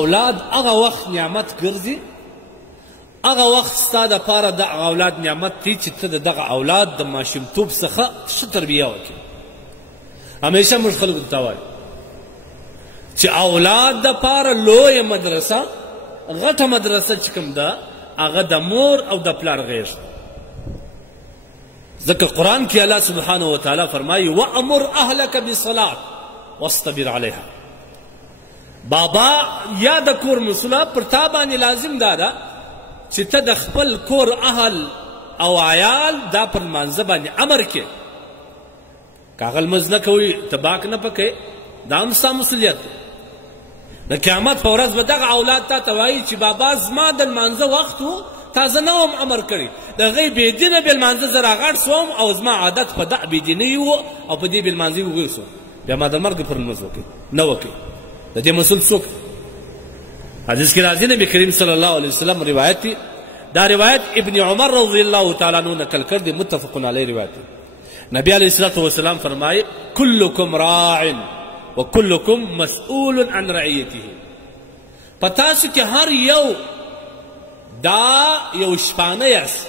اولاد هغه وخت نعمت ګرځي، هغه وخت ستا دپاره دغه اولاد نعمت دی چې ته د دغه اولاد د ماشومتوب څخه ښه تربیه وکړې. همیشه موږ خلکو ته وایو چې اولاد دپاره لویه مدرسه، غټه مدرسه چې کوم ده هغه د مور او د پلار غیږ ده. ځکه قرآن کې الله سبحانه وتعالی فرمایي وامر اهلک بالصلاة واصطبر علیها. بابا یا د کور مسؤله پر تا باندې لازم دا ده چې ته د خپل کور اهل او عیال دا پر لمانځه باندې امر کې. که هغه لمونځ نه کوي ته باک نه پکوې، دا هم ستا مسؤلیت دی. د قیامت په ورځ به دغه اولاد تا ته وایي چې بابا زما د لمانځه وخت و، تا زه نه وم امر کړی، د هغې بېدینه بې لمانځه زه راغټ سوم او زما عادت په دغه بېدینۍ و او په دې بې لمانځۍ وغوی سوم، بیا ما د مرګ پر لمونځ وکړي نه وکړي. د دې مسؤل څوک؟ حدیث کې راځي نبی کریم صلی الله علیه وسلم روایت دی، دا روایت ابن عمر رضی الله تعالی عنہ نقل کړ دی، متفق علیه روایت دی. نبی علیه الصلاة والسلام فرمایي کلکم راع وکلکم مسئول عن رعیته. په تاسو کې هر یو دا یو شپانه یاست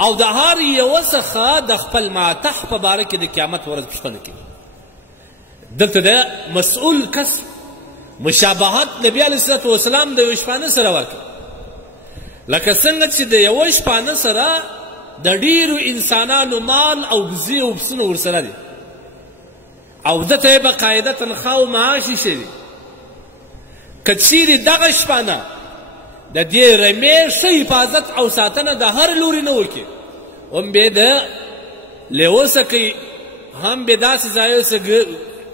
او د هر یوه څخه د خپل ماتح په باره کې د قیامت ورځ پوښتنه کوي. دلته د مسئول کس مشابهت نبی علیه الصلاة والسلام د یو شپانه سره ورکړه، لکه څنګه چې د یوه شپانه سره د ډیرو انسانانو مال او بزې او پسونه ورسره دي او ده ته یې باقاعده تنخوا او معاش ایښی وي. که چیرې دغه شپانه د دې رمې ښه حفاظت او ساتنه د هر لوري نه وکړي، هم بیا د لیوه څه کوي، هم بیا داسې ځایو څه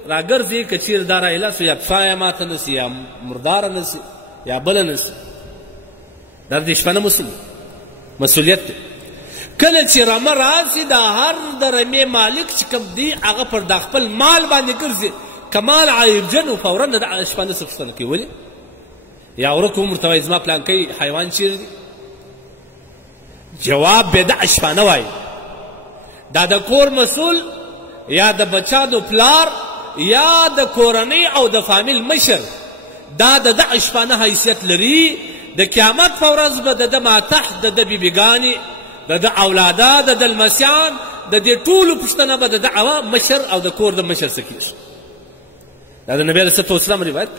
راګرځي که چیرې دا رایله سو یا پښه یې ماته نه سي یا مرداره نه سي یا بله نه سي. دا د شپانه مسؤلیت دی. کله چې رمه راسي د هر د رمې مالک چې کوم دی هغه پر د خپل مال باندې ګرځي، که مال عایبجن و فورا د شپانه څه پوښتنه کوي ولې یا ورک هم ورته وایي زما پلانکی حیوان چیرې دی؟ جواب بیا د شپانه وایي. دا د کور مسؤل یا د بچانو پلار یا د کورنۍ او د فامیل مشر دا د دغه شپانه حیثیت لري. د قیامت په ورځ به د ده ماتح د ده بیبیګانې د ده اولاده د ده لمسیان د دې ټولو پوښتنه به د دغه مشر او د کور د مشر څه کېږي. دا د نبي علیه الصلاة والسلام روایت.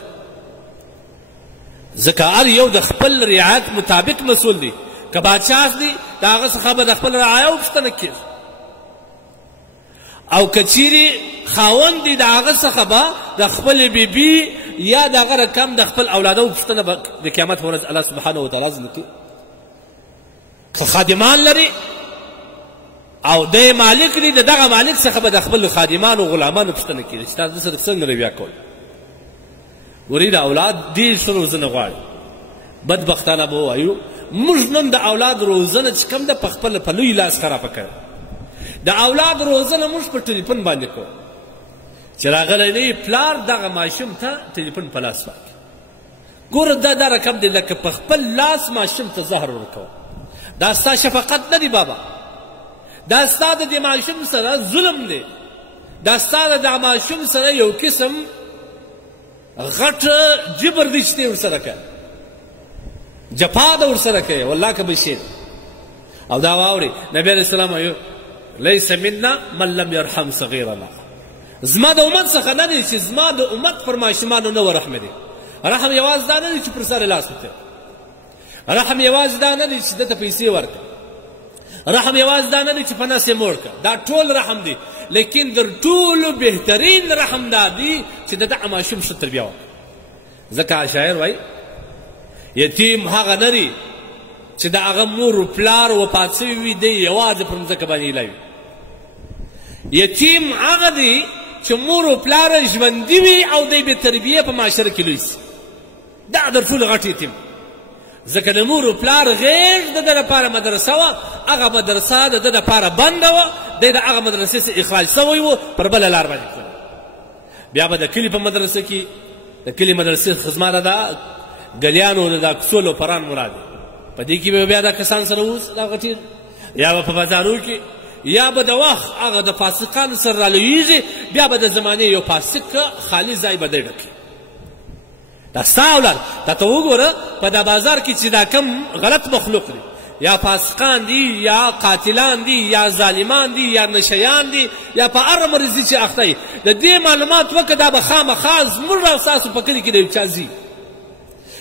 ځکه هر یو د خپل رعایت مطابق مسؤول دی. که بادشاه دی د هغه څخه به د خپل رعایه پوښتنه کېږي، او که چیرې خاوند دی د هغه څخه به د خپل بیبي یا د هغه رقم د خپل اولاده پوښتنه به د قیامت په ورځ الله سبحانه وتعالی زموږ کوي. که خادمان لري او دی مالک دی د دغه مالک څخه به د خپل خادمانو غلامانو پوښتنه کېږي چې تاسو سره څنګه رویه کوئ. ورې د اولاد ډېر ښه روزنه غواړي. بدبختانه به ووایو موږ نن د اولاد روزنه چې کوم ده په خپله په لوی لاس خرابه کړې. د اولاد روزنه موږ په ټلیفون باندې کوو چې راغلی نه پلار دغه ماشوم ته ټلیفون په لاس واکړي. ګوره دا رقم دی لکه په خپل لاس ماشوم ته زهر ورکوه. دا ستا شفقت نه دی بابا، دا ستا د دې ماشوم سره ظلم دی، دا ستا د دغه ماشوم سره یو قسم غټ جبر دی چې ته ورسره کوې، جفا ده ورسره کوې والله که به شي. او دا واورې نبي علیه السلام وایي لیس منا من لم یرحم صغیرنا. زما د امت څخه نه دی چې زما د امت پر ماشومانو نه ورحمه دی. رحم یوازې دا نه دی چې پر سر لاس وتړي، رحم یوازې دا نه دی چې ده ته پیسې ورکړه، رحم یوازې دا نه دی چې په نس یې موړ کړه، دا ټول رحم دی. لیکن در ټولو بهترین رحم دا دی چې د دغه ماشوم ښه تربیه وکړه. ځکه شاعر وایي یتیم هغه نه دی چې د هغه مور و پلار وفات شوي وي دی یوازې پر مځکه باندې ایله وي. یتیم هغه دی چې مور و پلار ژوندي وي او دی بې تربیې په معاشره کې لوی سي، دا در ټولو غټ یتیم. ځکه د مور و پلار غیږ د ده لپاره مدرسه وه، هغه مدرسه د ده لپاره بنده وه، دی د هغه مدرسې څخه اخراج شوی و پر بله لار باندې تللی. بیا به د کلي په مدرسه کې د کلي مدرسې خدمه ده د ګلیانو د دا کوڅو لوپران مراد دی، په دې کې به بیا دا کسان سره اوس دا غټېږي، یا به په بازارو کې یا به د وخت هغه د فاسقانو سره رالویږي، بیا به د زمانې یو فاسق خالي ځای به دی ډکي. دا ستا اولاد دا ته وګوره په دا بازار کې چې دا کم غلط مخلوق دی یا فاسقان دي یا قاتلان دي یا ظالمان دي یا نشیان دي یا په هر مرضي چې اخته یي د دې معلومات وکړه دا به خامخا زموږ او ستاسو په کلي کې د یو چا ځي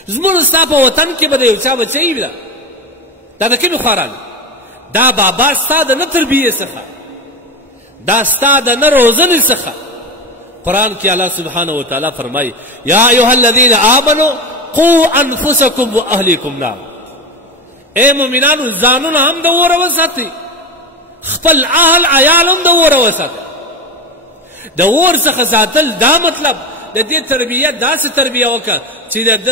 زموږ ستا په وطن کې به د یو چا بچی وي دا د کومې خوا راغلی دا بابا ستا د نه تربیې څخه دا ستا د نه روزنې څخه قرآن کې الله سبحانه وتعالی فرمایي یا ایها الذین آمنوا قوا انفسکم واهلیکم نار اے مومنانو ځانونه هم د اوره وساتئ خپل اهل عیال هم د اوره وساتئ د اور څخه ساتل دا مطلب د دې تربیه داسې تربیه وکړه چې د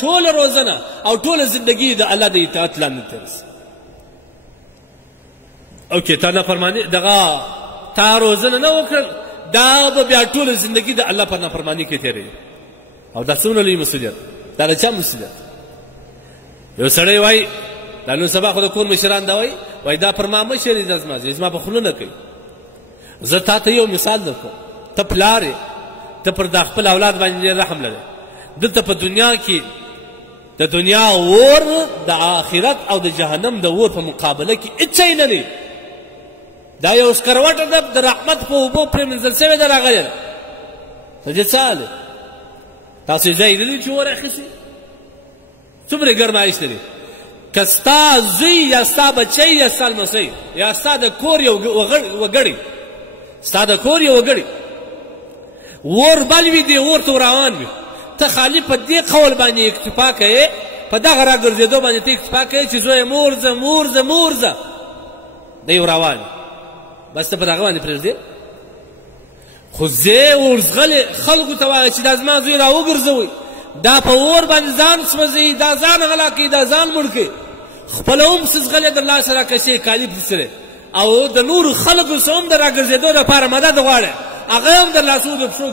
ټوله روزنه او ټوله زندګي د الله د اطاعت لاندې ترسي اوکې تا نافرماني دغه تا روزنه نه وکړل دا به بیا ټوله زندګي د الله په نافرماني کې تېروي او دا څومره لوی مسؤلیت دا د چا مسؤلیت یو سړی وایي دا نن سبا خو د کور مشران دا وایي دا پر ما مشر دی زما په خوله نه کوي زه تا ته یو مثال درکوم ته پلار یې ته پر دا خپل اولاد باندې ډېر رحم لرې دلته په دنیا کې د دنیا اور د آخرت او د جهنم د اور په مقابله کې هېڅ شی نه دی دا یو سکروټه ده د رحمت په اوبو پرېمنځل شوې ده راغلې ده ته دې څه حال دی تاسو یې ځای لیدلی چې اور اخیستي څومره ګرمایش لري که ستا زوی یا ستا بچی یا ستا لمسی یا ستا د کور یو وګړی ستا د کور یو وګړی اور بل وي دی اور ته روان وي ته خالي په دې قول باندې اکتفا کوې په دغه راګرځېدو باندې ته اکتفا کوې چې زویه مور ځه دی روان بس ته په دغه باندې پرېږدې خو زه ورزغلې خلکو ته وایه چې دا زما زوی راوګرځوئ دا په اور باندې ځان سوځوي دا ځان غلا کوي دا ځان مړ کوي خپله هم سزغلې د الله سره کشې کالي پسرې او د نورو خلکو څه هم د راګرځېدو لپاره مدد غواړي هغه هم د لاسو د پښو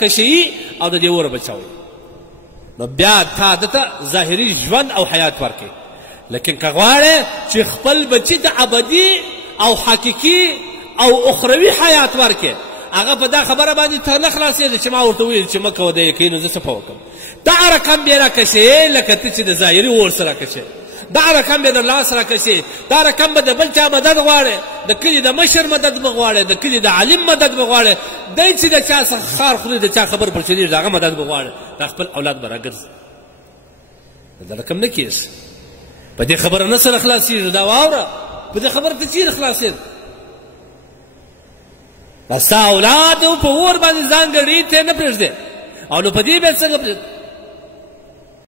کشوي او د دې اوره بچوي نو بیا تا دته ظاهري ژوند او حیات ورکوي لیکن که غواړې چې خپل بچي ته ابدي او حقیقي او اخروي حیات ورکړي هغه په دا خبره باندې ته نه خلاصېږي چې ما ورته وویل چې مه کوه دی کوي نو زه څه په وکړم دغه رقم بیا راکشې لکه ته چې د ظاهري اور سره کشې دغه رقم بیا د الله سره کشې دا رقم به د بل چا مدد غواړې د کلي د مشر مدد به غواړې د کلي د عالم مدد به غواړې دی چې د چا څخه خار خوري د چا خبر پر چلېږي د هغه مدد به غواړې دا خپل اولاد به راګرځي دا رقم نه کېږي په دې خبره نه سره خلاصېږي دا واوره په دې خبره ته چېرې خلاصېږي ستا اولاد په اور باندې ځان ګړي ته نه پرېږدې او نو په دې بیا څنګه پرېږدې